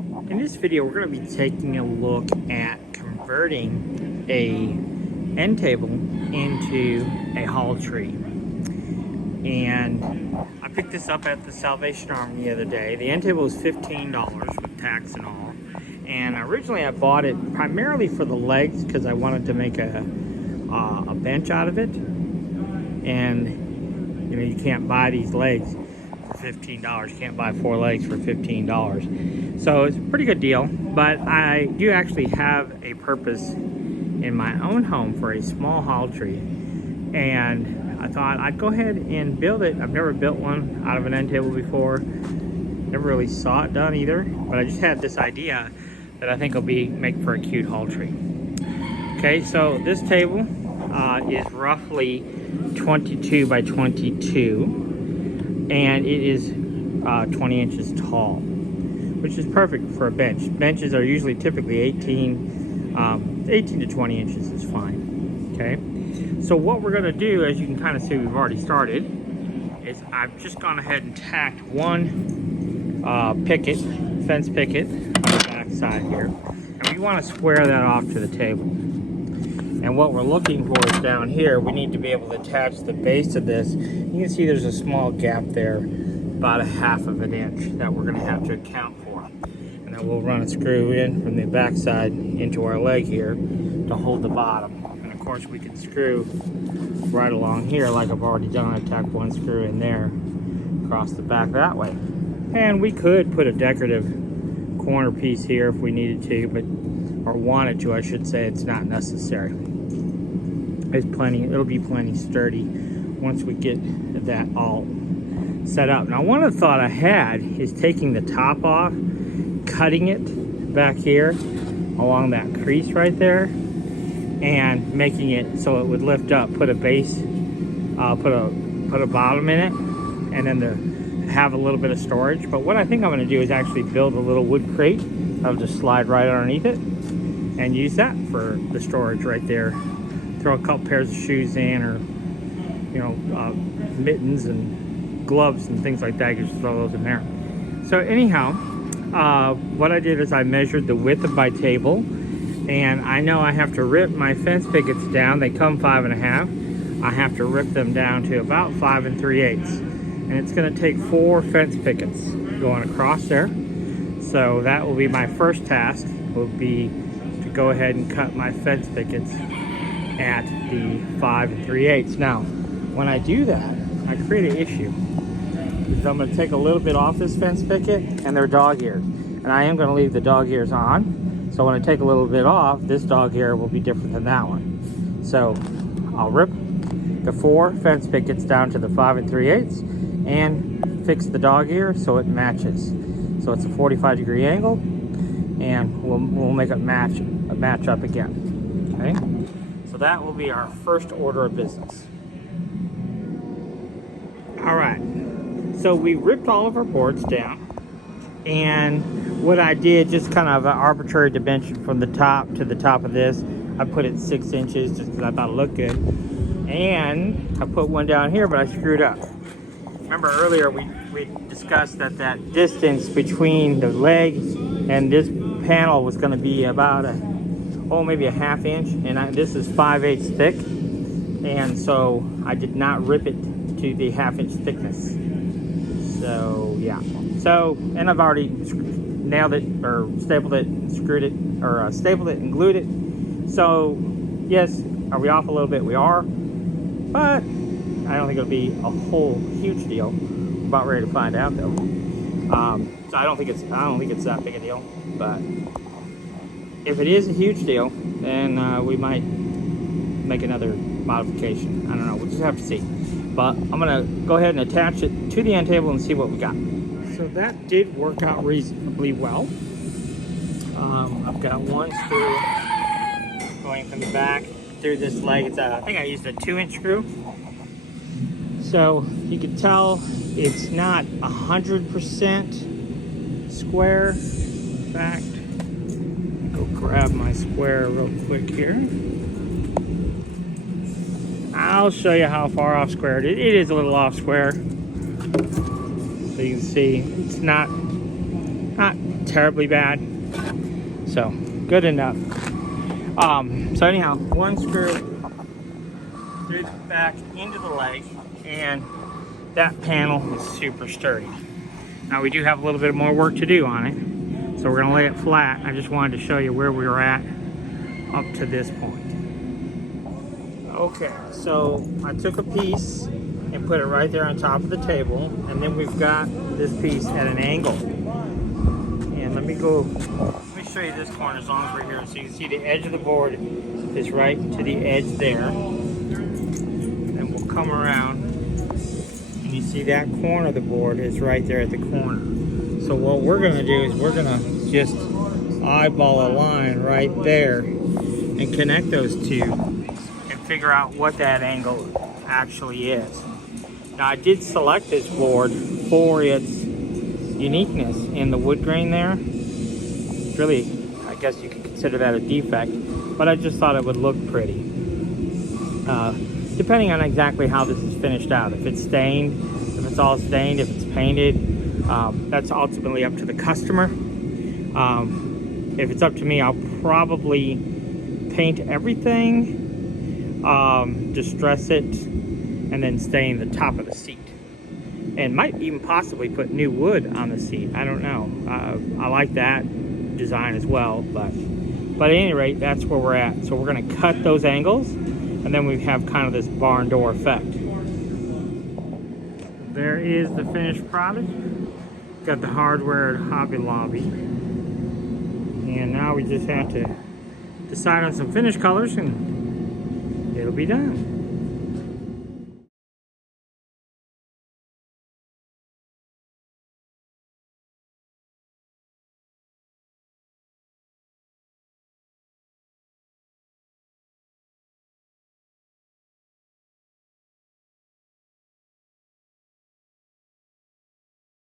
In this video, we're going to be taking a look at converting a end table into a hall tree. And I picked this up at the Salvation Army the other day. The end table was $15 with tax and all. And originally I bought it primarily for the legs because I wanted to make a bench out of it. And you know, you can't buy these legs for $15. You can't buy 4 legs for $15. So it's a pretty good deal, but I do actually have a purpose in my own home for a small hall tree. And I thought I'd go ahead and build it. I've never built one out of an end table before. Never really saw it done either, but I just had this idea that I think will make for a cute hall tree. Okay, so this table is roughly 22 by 22, and it is 20 inches tall, which is perfect for a bench. Benches are usually typically 18 to 20 inches is fine. Okay, so what we're going to do, as you can kind of see, we've already started, is I've just gone ahead and tacked one fence picket on the back side here, and we want to square that off to the table. And what we're looking for is down here, we need to be able to attach the base of this. You can see there's a small gap there, about 1/2 inch, that we're going to have to account for. And then we'll run a screw in from the back side into our leg here to hold the bottom. And of course we can screw right along here like I've already done. I tacked one screw in there across the back that way. And we could put a decorative corner piece here if we needed to, or wanted to, I should say. It's not necessary. There's plenty, it'll be plenty sturdy once we get that all set up. Now, one of the thought I had is taking the top off, cutting it back here along that crease right there, and making it so it would lift up, put a base, put a bottom in it, and then have a little bit of storage. But what I think I'm going to do is actually build a little wood crate. I'll just slide right underneath it and use that for the storage right there. Throw a couple pairs of shoes in, or mittens and gloves and things like that. You just throw those in there. So anyhow, what I did is I measured the width of my table, and I know I have to rip my fence pickets down. They come 5 1/2. I have to rip them down to about 5 3/8, and it's going to take 4 fence pickets going across there. So that will be my first task, will be to go ahead and cut my fence pickets at the 5 3/8. Now, when I do that, I create an issue, because I'm going to take a little bit off this fence picket, and they're dog ears, and I am going to leave the dog ears on. So when I take a little bit off, this dog ear will be different than that one. So I'll rip the 4 fence pickets down to the 5 3/8 and fix the dog ear so it matches. So it's a 45-degree angle, and we'll make it match up again. Okay, so that will be our first order of business. All right, so we ripped all of our boards down, and what I did, just kind of an arbitrary dimension from the top to the top of this, I put it 6 inches just because I thought it looked good, and I put one down here, but I screwed up. Remember earlier we discussed that distance between the legs and this panel was going to be about maybe a 1/2 inch, and this is 5/8 thick, and so I did not rip it to the 1/2 inch thickness. So yeah, and I've already nailed it, or stapled it, and screwed it, or stapled it and glued it. So yes, are we off a little bit? We are, but I don't think it'll be a whole huge deal. We're about ready to find out though. So I don't think it's that big a deal. But if it is a huge deal, then we might make another modification. I don't know. We'll just have to see. But I'm gonna go ahead and attach it to the end table and see what we got. So that did work out reasonably well. I've got one screw going from the back through this leg. I think I used a 2-inch screw. So you can tell it's not 100% square. In fact, go grab my square real quick here. I'll show you how far off square it is. It is a little off square. So you can see it's not terribly bad. So good enough. So anyhow, one screw through the back into the leg, and that panel is super sturdy. Now we do have a little bit more work to do on it, so we're gonna lay it flat. I just wanted to show you where we were at up to this point. Okay, so I took a piece and put it right there on top of the table, and then we've got this piece at an angle. And let me show you this corner as long as we're here. So you can see the edge of the board is right to the edge there. And we'll come around, and you see that corner of the board is right there at the corner. So what we're gonna do is we're gonna just eyeball a line right there and connect those two and figure out what that angle actually is. Now I did select this board for its uniqueness in the wood grain there. Really, I guess you could consider that a defect, but I just thought it would look pretty. Depending on exactly how this is finished out. If it's stained, if it's all stained, if it's painted, that's ultimately up to the customer. If it's up to me, I'll probably paint everything, distress it, and then stain the top of the seat. And might even possibly put new wood on the seat. I don't know. I like that design as well, but at any rate, that's where we're at. So we're gonna cut those angles, and then we have kind of this barn door effect. There is the finished product. Got the hardware at Hobby Lobby. And now we just have to decide on some finish colors, and it'll be done.